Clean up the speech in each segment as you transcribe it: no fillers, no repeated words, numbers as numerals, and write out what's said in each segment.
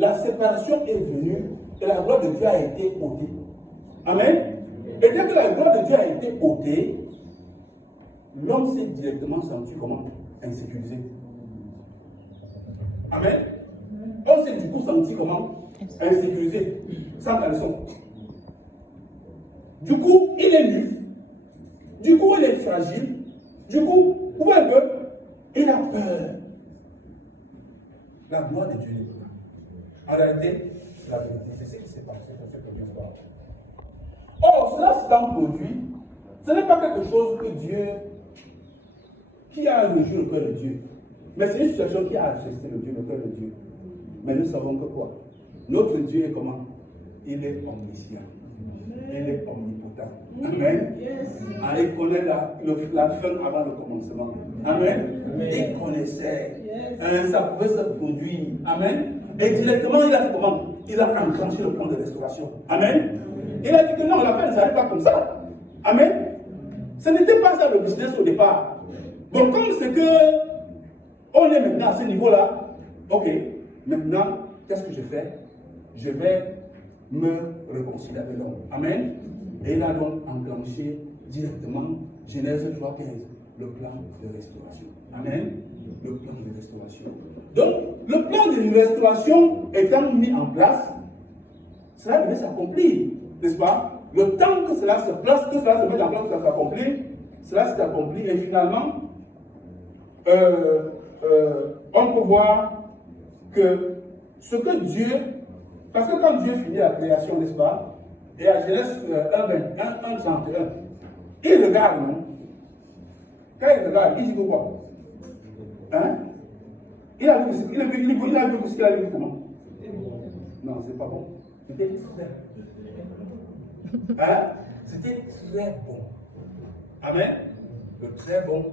la séparation est venue et la gloire de Dieu a été ôtée. Amen. Et dès que la gloire de Dieu a été ôtée, l'homme s'est directement senti comment? Insécurisé. Amen. On s'est du coup senti comment? Insécurisé, sans caleçon. Du coup, il est nu. Du coup, il est fragile. Du coup, vous voyez un peu, il a peur. La gloire de Dieu n'est pas. En réalité, la vérité, c'est ce qui s'est passé dans cette histoire. Or, cela s'étant produit, ce n'est pas quelque chose que Dieu, qui a réjoui le cœur de Dieu. Mais c'est une situation qui a assisté le cœur de Dieu. Mais nous savons que quoi? Notre Dieu est comment? Il est omniscient. Il est omnipotent. Amen. Ah, il connaît la fin avant le commencement. Amen. Il connaissait. Ça pouvait se produire. Amen. Et directement, il a fait comment? Il a enclenché le plan de restauration. Amen. Il a dit que non, la fin ne s'arrête pas comme ça. Amen. Ce n'était pas ça le business au départ. Donc, comme c'est que on est maintenant à ce niveau-là, ok, maintenant, qu'est-ce que je fais? Je vais me réconcilier avec l'homme. Amen. Et il a donc enclenché directement Genèse 3:15, le plan de restauration. Amen. Le plan de restauration. Donc, le plan de restauration étant mis en place, cela devait s'accomplir, n'est-ce pas? Le temps que cela se place, que cela se mette en place, que cela s'accomplit, cela s'est accompli et finalement, on peut voir que ce que Dieu, parce que quand Dieu finit la création, n'est-ce pas, et à Genèse 1:31, il regarde, non? Quand il regarde, il dit que quoi? Hein? Il a vu ce qu'il a vu comment? Non, c'est pas bon. C'était très bon. Hein? C'était très bon. Amen. Le très bon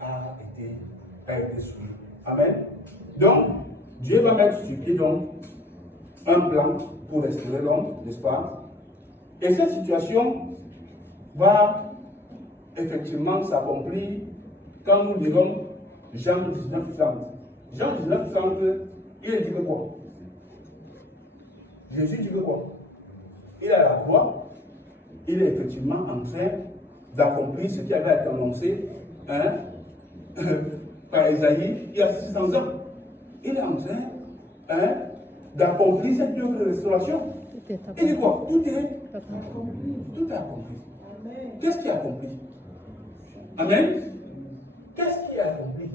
a été soumis. Amen. Donc, Dieu va mettre sur pied donc un plan pour restaurer l'homme, n'est-ce pas? Et cette situation va effectivement s'accomplir quand nous lirons Jean 19:30. Jean 19:30, il dit que quoi? Jésus dit que quoi? Il est à la croix, il est effectivement en train d'accomplir ce qui avait été annoncé par Isaïe il y a 600 ans. Il est en train d'accomplir cette œuvre de restauration. Il dit quoi? Tout est accompli. Qu'est-ce qui est accompli? Amen. Qu'est-ce qui est accompli?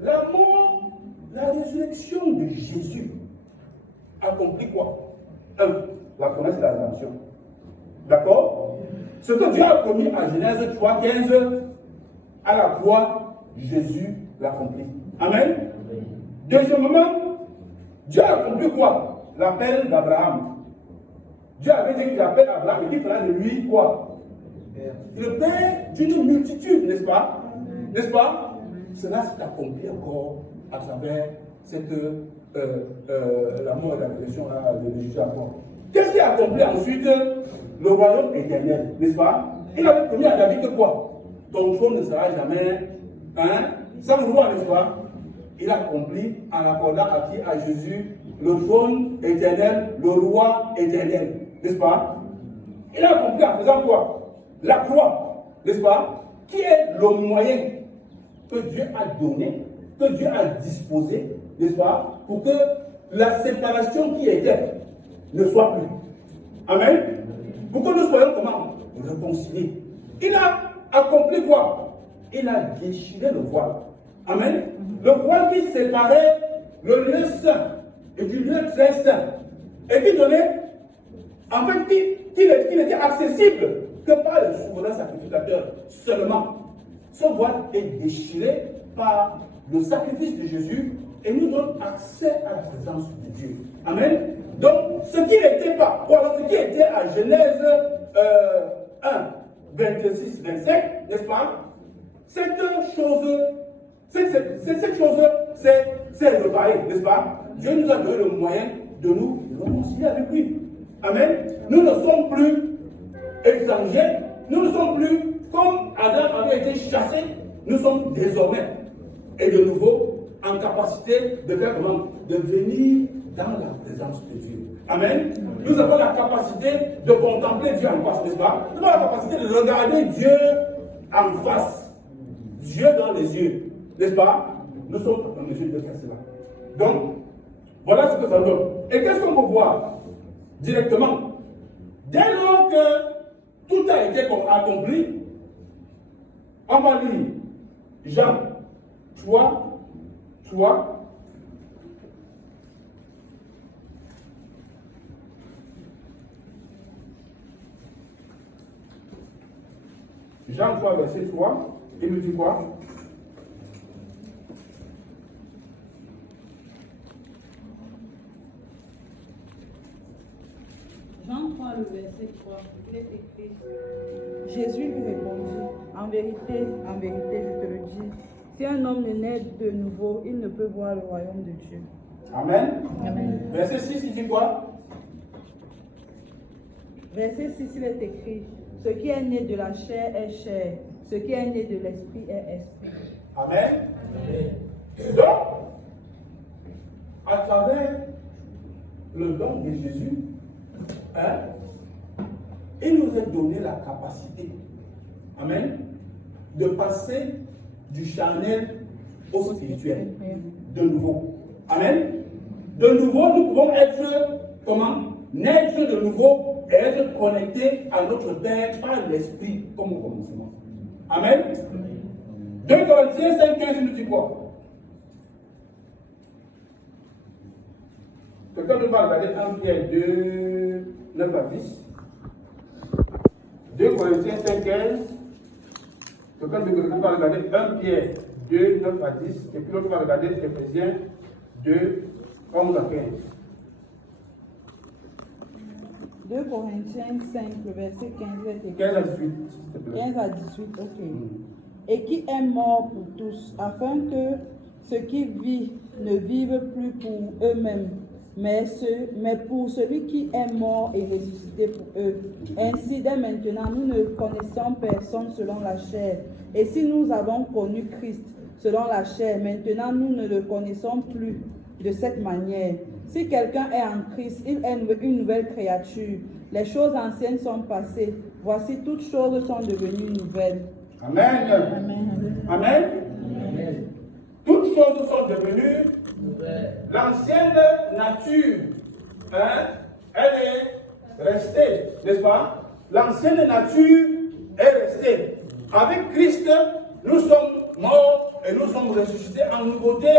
La mort, la résurrection de Jésus accomplit quoi? La promesse de la rédemption. D'accord? Ce que Dieu a promis à Genèse 3:15, à la croix, Jésus l'accomplit. Amen. Deuxièmement, Dieu a accompli quoi? L'appel d'Abraham. Dieu avait dit qu'il appelle Abraham et qu'il fera de lui quoi? Le père d'une multitude, n'est-ce pas? N'est-ce pas? Cela s'est accompli encore à travers cette la mort et la résurrection de Jésus à croix. Qu'est-ce qui a accompli ensuite? Le royaume éternel, n'est-ce pas? Il avait promis à David que quoi? Ton trône ne sera jamais sans roi, n'est-ce pas? Il a accompli en accordant à qui? À Jésus, le trône éternel, le roi éternel, n'est-ce pas? Il a accompli en faisant quoi? La croix, n'est-ce pas? Qui est le moyen que Dieu a donné, que Dieu a disposé, n'est-ce pas? Pour que la séparation qui était ne soit plus. Amen. Pour que nous soyons comment? Réconciliés. Il a accompli quoi? Il a déchiré le voile. Amen. Le voile qui séparait le lieu saint et du lieu très saint. Et qui donnait, en fait, qui n'était accessible que par le souverain sacrificateur seulement. Ce voile est déchiré par le sacrifice de Jésus et nous donne accès à la présence de Dieu. Amen. Donc, ce qui n'était pas, voilà, ce qui était à Genèse 1, 26, 27, n'est-ce pas? Cette chose, c'est réparée, n'est-ce pas? Dieu nous a donné le moyen de nous réconcilier avec lui. Amen. Nous ne sommes plus étrangers, nous ne sommes plus comme Adam avait été chassé, nous sommes désormais et de nouveau en capacité de faire comment? De venir dans la présence de Dieu. Amen. Nous avons la capacité de contempler Dieu en face, n'est-ce pas? Nous avons la capacité de regarder Dieu en face. Dieu dans les yeux, n'est-ce pas? Nous sommes en mesure de faire cela. Donc, voilà ce que ça donne. Et qu'est-ce qu'on peut voir directement? Dès lors que tout a été accompli, on va lire Jean 3, Jean 3, verset 3, il nous dit quoi? Jean 3, le verset 3, il est écrit. Jésus lui répondit, en vérité, je te le dis, si un homme ne naît de nouveau, il ne peut voir le royaume de Dieu. Amen. Amen. Verset 6, il dit quoi? Verset 6, il est écrit, ce qui est né de la chair est chair, ce qui est né de l'esprit est esprit. Amen. Amen. Donc, à travers le don de Jésus, il nous a donné la capacité, amen, de passer du charnel au spirituel, de nouveau. Amen. De nouveau, nous pouvons être, comment? Naître de nouveau et être connectés à notre Père par l'Esprit, comme au commencement. Amen. 2 Corinthiens 5,15 nous dit quoi? Quelqu'un nous va regarder 1 Pierre 2, 9 à 10. 2 Corinthiens 5,15. Quelqu'un nous va regarder 1 Pierre 2, 9 à 10. Et puis l'autre va regarder Éphésiens 2, 11 à 15. 2 Corinthiens 5, le verset 15 est écrit. 15 à 18. 15 à 18, ok. Et qui est mort pour tous, afin que ceux qui vivent ne vivent plus pour eux-mêmes, mais pour celui qui est mort et ressuscité pour eux. Ainsi, dès maintenant, nous ne connaissons personne selon la chair. Et si nous avons connu Christ selon la chair, maintenant nous ne le connaissons plus de cette manière. Si quelqu'un est en Christ, il est une nouvelle créature. Les choses anciennes sont passées. Voici, toutes choses sont devenues nouvelles. Amen. Amen. Amen. Amen. Toutes choses sont devenues nouvelles. L'ancienne nature, elle est restée, n'est-ce pas? L'ancienne nature est restée. Avec Christ, nous sommes morts et nous sommes ressuscités en nouveauté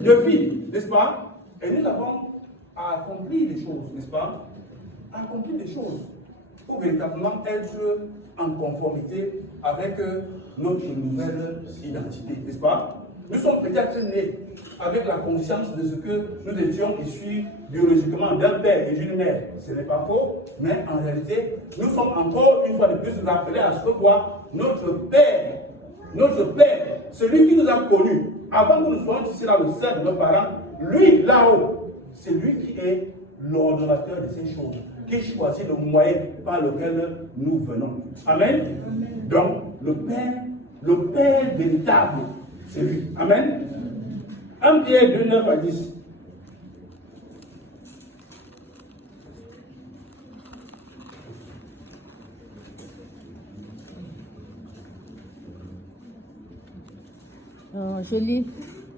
de vie, n'est-ce pas? Et nous avons accompli des choses, n'est-ce pas? Accompli des choses pour véritablement être en conformité avec notre nouvelle identité, n'est-ce pas? Nous sommes peut-être nés avec la conscience de ce que nous étions issus biologiquement d'un père et d'une mère. Ce n'est pas faux, mais en réalité, nous sommes encore une fois de plus rappelés à ce que quoi? Notre Père, celui qui nous a connus, avant que nous soyons ici dans le sein de nos parents, lui, là-haut, c'est lui qui est l'ordonnateur de ces choses, qui choisit le moyen par lequel nous venons. Amen. Amen. Donc, le Père véritable, c'est lui. Amen. 1 Pierre 2, 9 à 10. Je lis.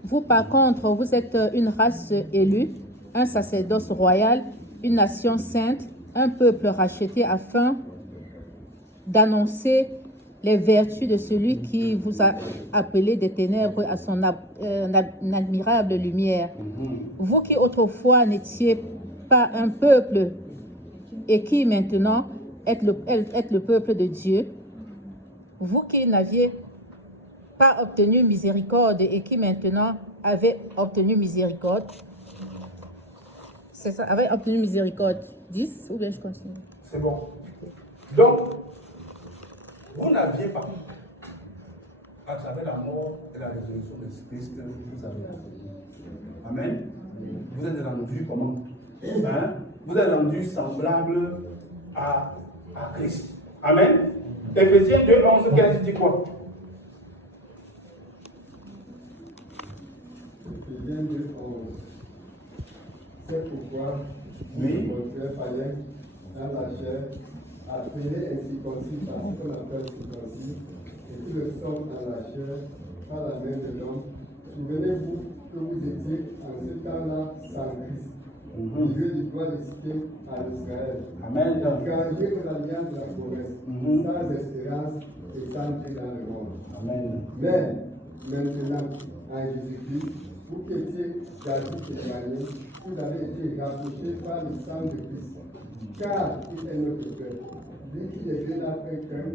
Vous, par contre, vous êtes une race élue, un sacerdoce royal, une nation sainte, un peuple racheté afin d'annoncer les vertus de celui qui vous a appelé des ténèbres à son admirable lumière. Vous qui autrefois n'étiez pas un peuple et qui maintenant êtes le peuple de Dieu, vous qui n'aviez pas obtenu miséricorde et qui maintenant avez obtenu miséricorde. C'est ça, avez obtenu miséricorde. 10 ou bien je continue? C'est bon. Donc, vous n'aviez pas, à travers la mort et la résurrection de Christ, vous avez obtenu. Amen. Vous êtes rendus comment? Vous êtes rendus semblables à Christ. Amen. Éphésiens 2, 11, 15 dit quoi? C'est pourquoi Oui. mon frère païen, dans la chair, appelé incirconcis par ce qu'on appelle circoncis, et qui le sont dans la chair par la main de l'homme, souvenez-vous que vous étiez en ce temps-là sans Christ. Dieu du doigt de citer à Israël. Amen. Étranger de l'alliance de la promesse, sans espérance et sans Dieu dans le monde. Amen. Mais maintenant, en Jésus-Christ, vous qui étiez jadis éloignés, vous avez été rapprochés par le sang de Christ. Car il est notre Père, lui qui est bien après qu'un,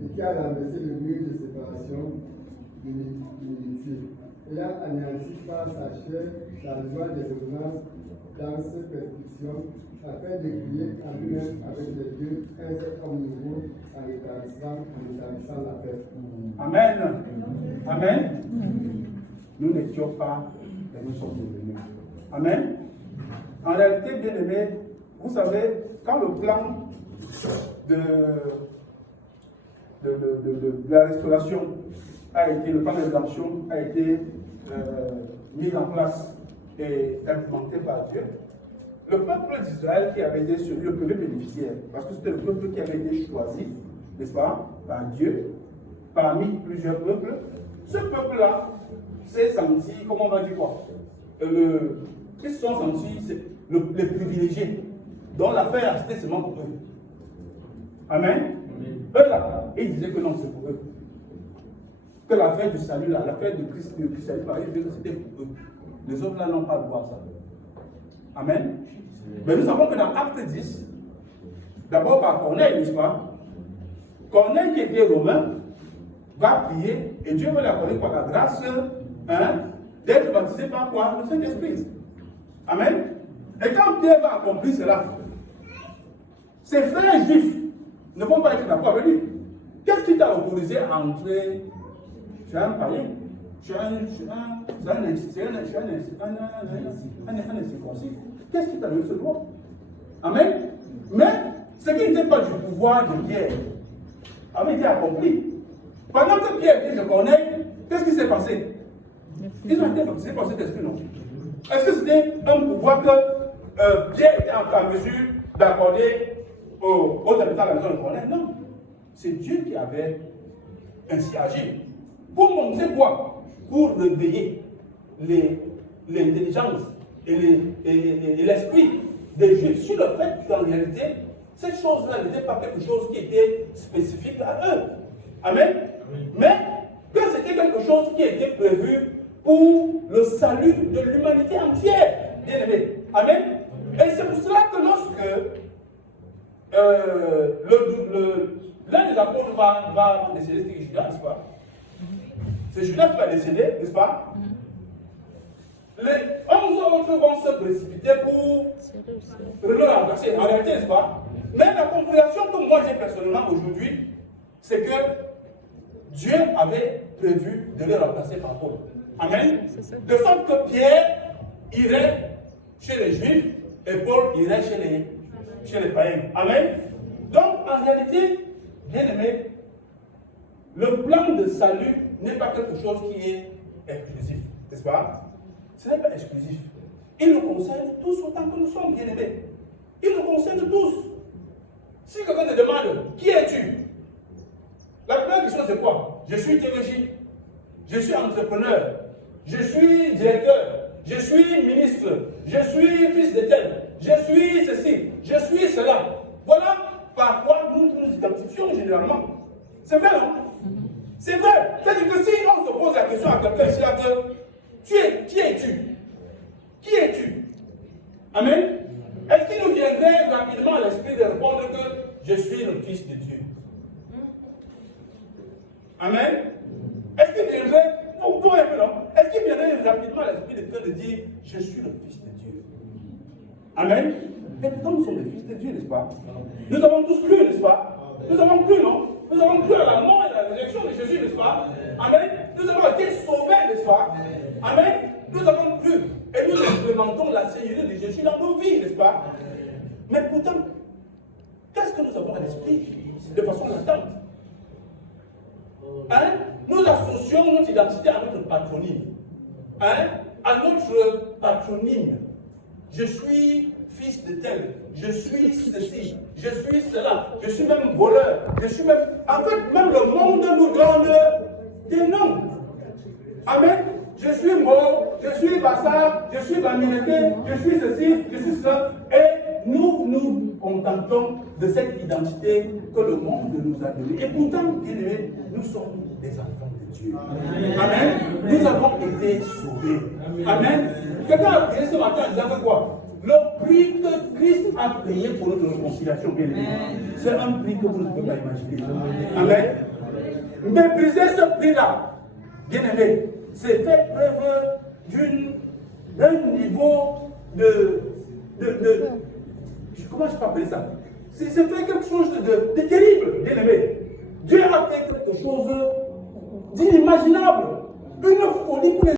et qui a renversé le mur de séparation de l'unité, ayant anéanti par sa chair la loi des ordonnances dans ses prescriptions, afin de créer en lui-même avec les dieux un seul homme nouveau en établissant la paix. Amen. Amen. Nous n'étions pas, mais nous sommes devenus. Amen. En réalité, bien aimé, vous savez, quand le plan de la restauration a été, le plan de rédemption a été mis en place et implémenté par Dieu, le peuple d'Israël qui avait été celui, le premier bénéficiaire, parce que c'était le peuple qui avait été choisi, n'est-ce pas, par Dieu, parmi plusieurs peuples, ce peuple-là s'est senti, comment on va dire quoi, ils se sont sentis les privilégiés, dont l'affaire c'était seulement pour eux. Amen. Eux là, ils disaient que non, c'est pour eux. Que l'affaire du salut là, l'affaire du salut par eux, c'était pour eux. Les autres là n'ont pas le droit à ça. Amen. Mais nous savons que dans Acte 10, d'abord par Corneille, n'est-ce pas? Corneille qui était romain, va prier et Dieu veut l'accorder par la grâce d'être baptisé par quoi? Le Saint-Esprit. Amen. Et quand Pierre va accomplir cela, ses frères juifs ne vont pas être d'accord avec lui. Qu'est-ce qui t'a autorisé à entrer? Tu es un païen. Tu es un incirconcis. Qu'est-ce qui t'a donné ce droit? Amen. Mais ce qui n'était pas du pouvoir de Pierre avait été accompli. Pendant que Pierre était de Corneille, qu'est-ce qui s'est passé? Ils ont été baptisés par cet esprit, non? Est-ce que c'était un pouvoir que Pierre était en mesure d'accorder aux habitants de la maison de Corneille? Non. C'est Dieu qui avait ainsi agi. Pour montrer quoi? Pour réveiller l'intelligence et l'esprit des Juifs sur le fait qu'en réalité, cette chose-là n'était pas quelque chose qui était spécifique à eux. Amen. Mais que c'était quelque chose qui était prévu pour le salut de l'humanité entière, bien aimé. Amen. Et c'est pour cela que lorsque l'un des apôtres va décéder, c'était Judas, n'est-ce pas? C'est Judas qui va décéder, n'est-ce pas? Les 11 autres vont se précipiter pour le remplacer, en réalité, n'est-ce pas? Mais la compréhension que moi j'ai personnellement aujourd'hui, c'est que Dieu avait prévu de les remplacer par Paul. Amen. De sorte que Pierre irait chez les Juifs et Paul irait chez les païens. Amen. Donc, en réalité, bien aimé, le plan de salut n'est pas quelque chose qui est exclusif, n'est-ce pas? Ce n'est pas exclusif. Il nous concerne tous autant que nous sommes, bien aimés. Il nous concerne tous. Si quelqu'un te demande, qui es-tu? La première question c'est quoi? Je suis théologien, je suis entrepreneur, je suis directeur, je suis ministre, je suis fils de tel, je suis ceci, je suis cela. Voilà par quoi nous nous identifions généralement. C'est vrai, non? C'est vrai. C'est-à-dire que si on se pose la question à quelqu'un ici, là, que qui es-tu? Qui es-tu? Amen. Est-ce qu'il nous viendrait rapidement à l'esprit de répondre que je suis le Fils de Dieu? Amen. Est-ce qu'il viendrait, pour un peu, non? Est-ce qu'il viendrait rapidement à l'esprit de dire je suis le Fils de Dieu? Amen. Et pourtant nous sommes les fils de Dieu, n'est-ce pas? Nous avons tous cru, n'est-ce pas? Nous avons cru, non? Nous avons cru à la mort et à la résurrection de Jésus, n'est-ce pas? Amen. Nous avons été sauvés, n'est-ce pas? Amen. Nous avons cru et nous implémentons la Seigneurie de Jésus dans nos vies, n'est-ce pas? Mais pourtant, qu'est-ce que nous avons à l'esprit de façon latente? Hein? Nous associons notre identité à notre patronyme. Hein? À notre patronyme. je suis fils de tel, je suis ceci, je suis cela, je suis même voleur, je suis même... En fait, même le monde nous donne des noms. Amen. Je suis mort, je suis bassa, je suis bamileke, je suis ceci, je suis cela. Et nous nous contentons de cette identité que le monde nous a donnée. Et pourtant, bien aimés, nous sommes des enfants de Dieu. Amen. Nous avons été sauvés. Amen. Quelqu'un a prié ce matin en disant que quoi? Le prix que Christ a payé pour notre réconciliation, bien aimé, c'est un prix que vous ne pouvez pas imaginer. Amen. Mépriser ce prix-là, bien aimé, c'est faire preuve d'un niveau de comment je peux appeler ça? C'est faire quelque chose de terrible, bien aimé. Dieu a fait quelque chose d'inimaginable. Une folie pour les